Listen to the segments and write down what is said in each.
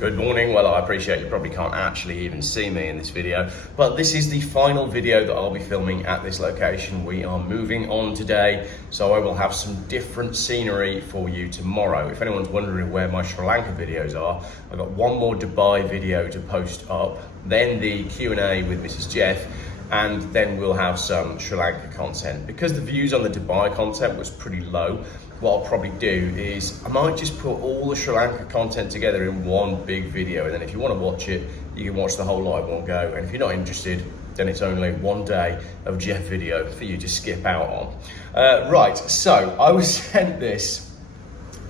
Good morning. Well, I appreciate you probably can't actually even see me in this video, but this is the final video that I'll be filming at this location. We are moving on today, so I will have some different scenery for you tomorrow. If anyone's wondering where my Sri Lanka videos are, I've got one more Dubai video to post up, then the Q&A with Mrs. Geoff, and then we'll have some Sri Lanka content. Because the views on the Dubai content was pretty low, what I'll probably do is I might just put all the Sri Lanka content together in one big video, and then if you want to watch it, you can watch the whole lot in one go. And if you're not interested, then it's only one day of Geoff video for you to skip out on. Right, so I was sent this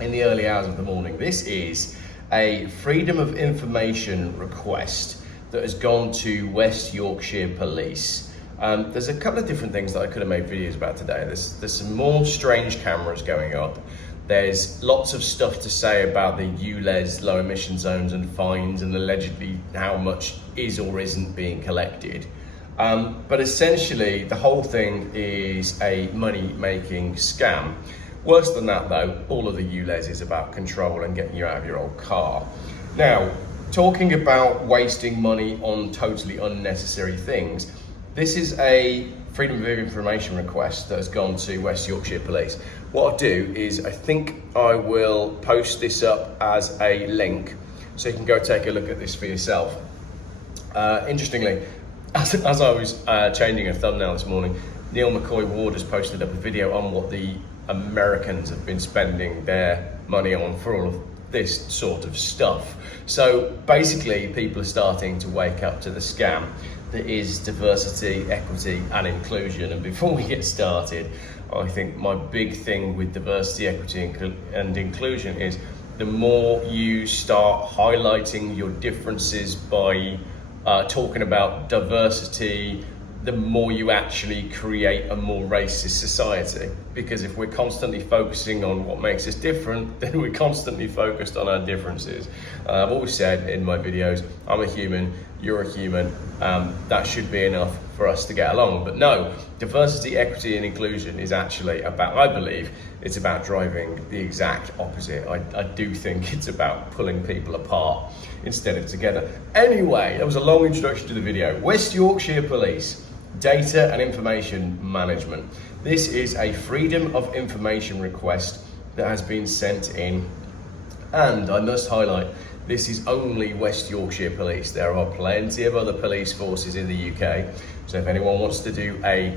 in the early hours of the morning. This is a Freedom of Information request that has gone to West Yorkshire Police. There's a couple of different things that I could have made videos about today. There's some more strange cameras going up. There's lots of stuff to say about the ULEZ, low emission zones, and fines, and allegedly how much is or isn't being collected. But essentially, the whole thing is a money-making scam. Worse than that though, all of the ULEZ is about control and getting you out of your old car. Now, talking about wasting money on totally unnecessary things, this is a Freedom of Information request that has gone to West Yorkshire Police. What I'll do is I think I will post this up as a link so you can go take a look at this for yourself. Interestingly, as I was changing a thumbnail this morning, Neil McCoy Ward has posted up a video on what the Americans have been spending their money on for all of this sort of stuff. So basically, people are starting to wake up to the scam that is diversity, equity, and inclusion. And before we get started, I think my big thing with diversity, equity, and inclusion is the more you start highlighting your differences by talking about diversity, the more you actually create a more racist society. Because if we're constantly focusing on what makes us different, then we're constantly focused on our differences. I've always said in my videos, I'm a human, you're a human, that should be enough for us to get along. But no, diversity, equity, and inclusion is actually about, I believe, it's about driving the exact opposite. I do think it's about pulling people apart instead of together. Anyway, that was a long introduction to the video. West Yorkshire Police. Data and Information Management. This is a Freedom of Information request that has been sent in, and I must highlight, this is only West Yorkshire Police. There are plenty of other police forces in the UK, so if anyone wants to do a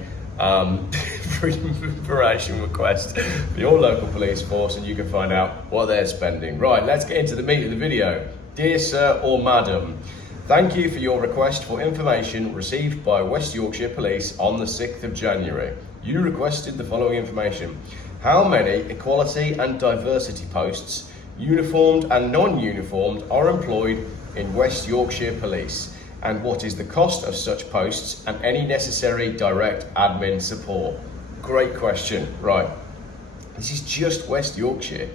Freedom of Information request for your local police force, and you can find out what they're spending. Right, let's get into the meat of the video. Dear Sir or Madam, thank you for your request for information received by West Yorkshire Police on the 6th of January. You requested the following information. How many equality and diversity posts, uniformed and non-uniformed, are employed in West Yorkshire Police? And what is the cost of such posts and any necessary direct admin support? Great question. Right, this is just West Yorkshire.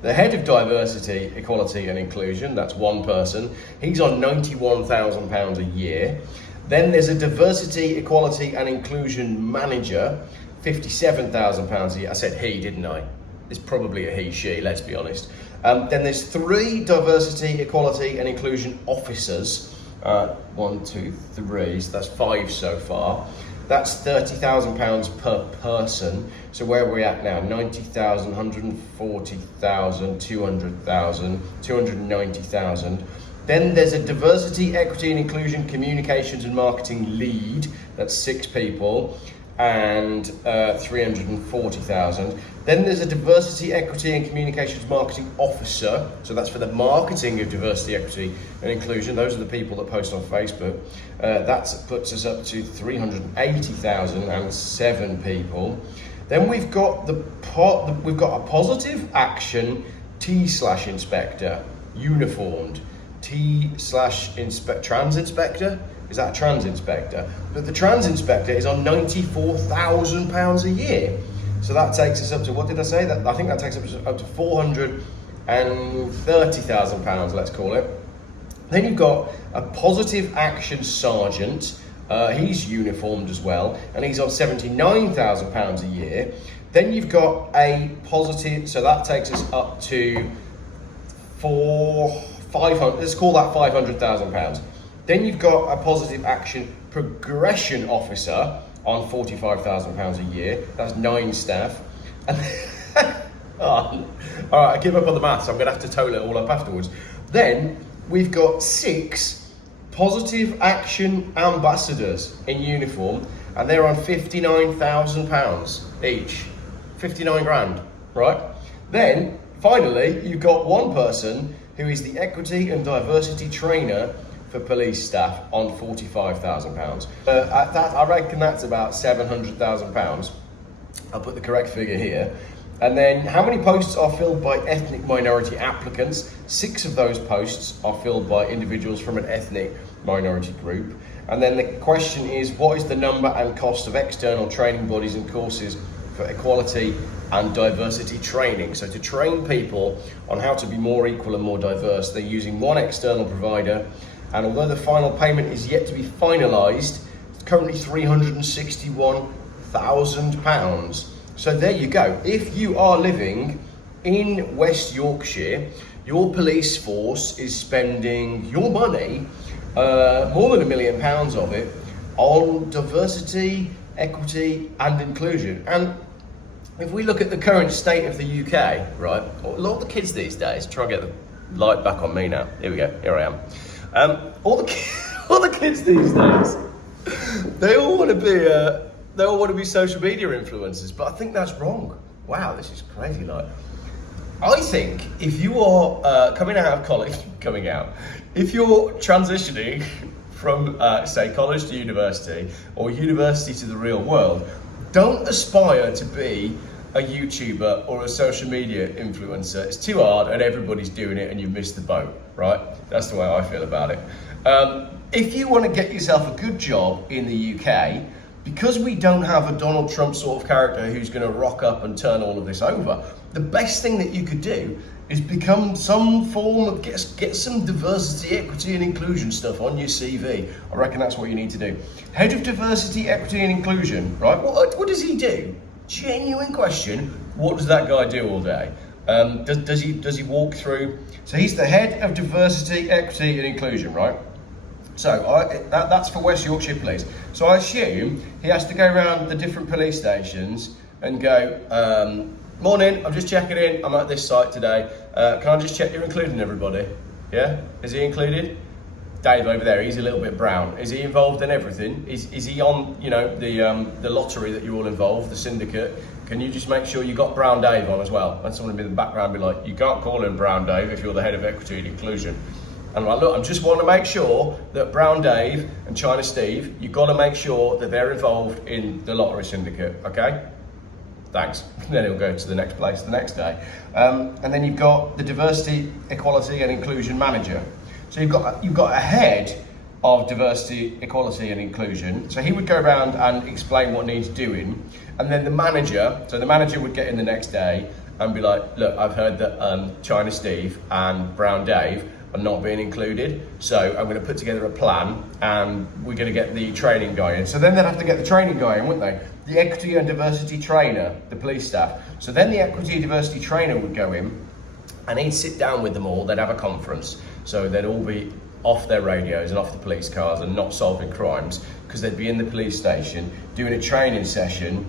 The head of diversity, equality and inclusion, that's one person, he's on £91,000 a year. Then there's a diversity, equality and inclusion manager, £57,000 a year. I said he, didn't I? It's probably a he, she, let's be honest. Then there's 3 diversity, equality and inclusion officers. 1, 2, 3, so that's 5 so far. That's £30,000 per person. So where are we at now? 90,000, 140,000, 200,000, 290,000. Then there's a diversity, equity and inclusion communications and marketing lead. That's 6 people and 340,000. Then there's a diversity, equity and communications marketing officer. So that's for the marketing of diversity, equity and inclusion. Those are the people that post on Facebook. That puts us up to 380,000 and 7 people. Then we've got a positive action T/inspector, uniformed, trans inspector. Is that a trans inspector? But the trans inspector is on £94,000 a year. So that takes us up to, what did I say? I think that takes us up to £430,000, let's call it. Then you've got a positive action sergeant. He's uniformed as well, and he's on £79,000 a year. Then you've got a positive, so that takes us up to 500, let's call that £500,000. Then you've got a positive action progression officer on £45,000 a year. That's 9 staff. And oh, all right, I give up on the maths. I'm going to have to total it all up afterwards. Then we've got 6 positive action ambassadors in uniform, and they're on £59,000 each. 59 grand, right? Then finally, you've got 1 person who is the equity and diversity trainer for police staff on £45,000. I reckon that's about £700,000. I'll put the correct figure here. And then how many posts are filled by ethnic minority applicants? 6 of those posts are filled by individuals from an ethnic minority group. And then the question is, what is the number and cost of external training bodies and courses for equality and diversity training? So to train people on how to be more equal and more diverse, they're using 1 external provider. And although the final payment is yet to be finalised, it's currently £361,000. So there you go. If you are living in West Yorkshire, your police force is spending your money, more than £1 million of it, on diversity, equity and inclusion. And if we look at the current state of the UK, right, a lot of the kids these days, try and get the light back on me now. Here we go, here I am. All the kids these days, they all want to be social media influencers, but I think that's wrong. Wow, this is crazy. Like, I think if you are coming out of college, if you're transitioning from say college to university or university to the real world, don't aspire to be a YouTuber or a social media influencer. It's too hard and everybody's doing it and you've missed the boat, right? That's the way I feel about it. If you want to get yourself a good job in the UK, because we don't have a Donald Trump sort of character who's going to rock up and turn all of this over, the best thing that you could do is become some form of, get some diversity, equity and inclusion stuff on your CV. I reckon that's what you need to do. Head of diversity, equity and inclusion, right? What does he do? Genuine question. What does that guy do all day? Does he walk through? So he's the head of diversity, equity and inclusion, right? So that's for West Yorkshire Police. So I assume he has to go around the different police stations and go, morning, I'm just checking in, I'm at this site today. Can I just check you're including everybody? Yeah? Is he included? Dave over there, he's a little bit brown. Is he involved in everything? Is he on, the lottery that you're all involved, the syndicate? Can you just make sure you got Brown Dave on as well? And someone in the background be like, you can't call him Brown Dave if you're the head of equity and inclusion. And I'm like, look, I just want to make sure that Brown Dave and China Steve, you've got to make sure that they're involved in the lottery syndicate, okay? Thanks. And then he'll go to the next place the next day. And then you've got the diversity, equality and inclusion manager. So you've got a head of diversity, equality and inclusion. So he would go around and explain what needs doing. And then the manager would get in the next day and be like, look, I've heard that China Steve and Brown Dave are not being included. So I'm going to put together a plan and we're going to get the training guy in. So then they'd have to get the training guy in, wouldn't they? The equity and diversity trainer, the police staff. So then the equity and diversity trainer would go in and he'd sit down with them all. They'd have a conference. So they'd all be off their radios and off the police cars and not solving crimes, because they'd be in the police station doing a training session,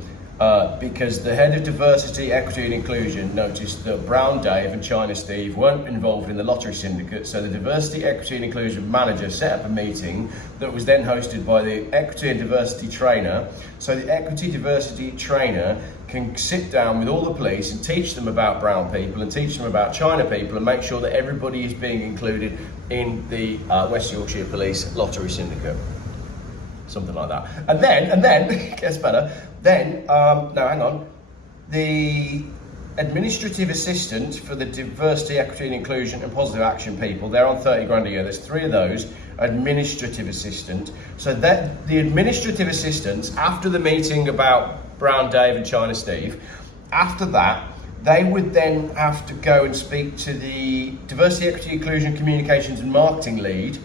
because the head of diversity, equity and inclusion noticed that Brown Dave and China Steve weren't involved in the lottery syndicate. So the diversity, equity and inclusion manager set up a meeting that was then hosted by the equity and diversity trainer. So the equity diversity trainer can sit down with all the police and teach them about brown people and teach them about China people and make sure that everybody is being included in the West Yorkshire Police lottery syndicate. Something like that. And then, it gets better. Then, no, hang on. The administrative assistant for the diversity, equity and inclusion and positive action people, they're on 30 grand a year. There's 3 of those. Administrative assistant. So that the administrative assistants, after the meeting about Brown Dave and China Steve, after that, they would then have to go and speak to the diversity, equity, inclusion, communications and marketing lead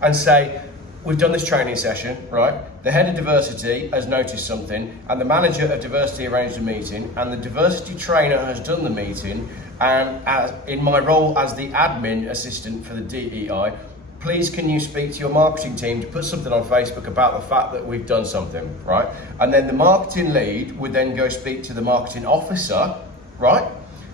and say, we've done this training session, right? The head of diversity has noticed something and the manager of diversity arranged a meeting and the diversity trainer has done the meeting And in my role as the admin assistant for the DEI, please can you speak to your marketing team to put something on Facebook about the fact that we've done something, right? And then the marketing lead would then go speak to the marketing officer, right?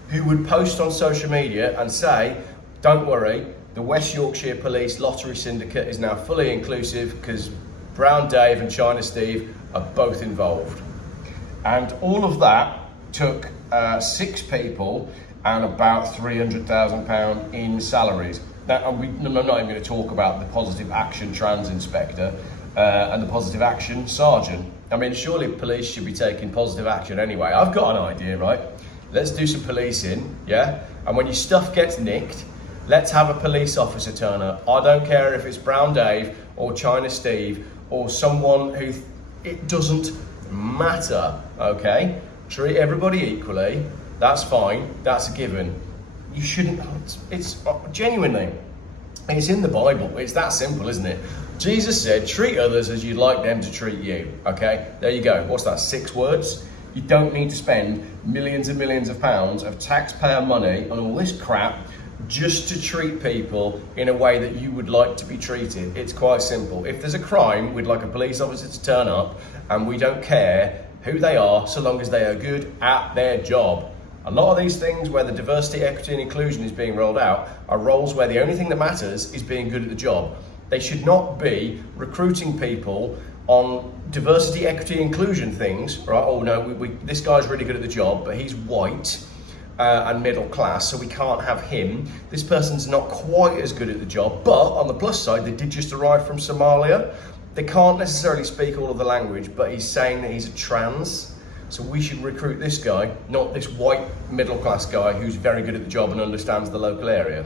Who would post on social media and say, don't worry, the West Yorkshire Police Lottery Syndicate is now fully inclusive because Brown Dave and China Steve are both involved. And all of that took 6 people and about £300,000 in salaries. Now, I'm not even going to talk about the positive action trans inspector and the positive action sergeant. I mean, surely police should be taking positive action anyway. I've got an idea, right? Let's do some policing, yeah? And when your stuff gets nicked, let's have a police officer turn up. I don't care if it's Brown Dave or China Steve or someone who, it doesn't matter, okay? Treat everybody equally, that's fine, that's a given. You shouldn't, it's genuinely, it's in the Bible, it's that simple, isn't it? Jesus said, treat others as you'd like them to treat you, okay? There you go, what's that, 6 words? You don't need to spend millions and millions of pounds of taxpayer money on all this crap just to treat people in a way that you would like to be treated. It's quite simple. If there's a crime, we'd like a police officer to turn up and we don't care who they are so long as they are good at their job. A lot of these things where the diversity, equity and inclusion is being rolled out are roles where the only thing that matters is being good at the job. They should not be recruiting people on diversity, equity, inclusion things, right? Oh no, this guy's really good at the job, but he's white and middle class, so we can't have him. This person's not quite as good at the job, but on the plus side, they did just arrive from Somalia. They can't necessarily speak all of the language, but he's saying that he's a trans. So we should recruit this guy, not this white middle class guy who's very good at the job and understands the local area.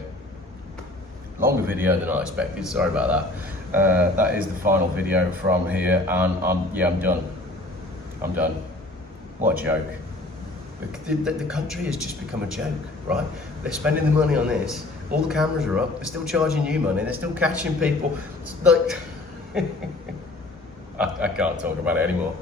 Longer video than I expected, sorry about that. That is the final video from here, and I'm done. I'm done. What a joke. The country has just become a joke, right? They're spending the money on this, all the cameras are up, they're still charging you money, they're still catching people. Like, I can't talk about it anymore.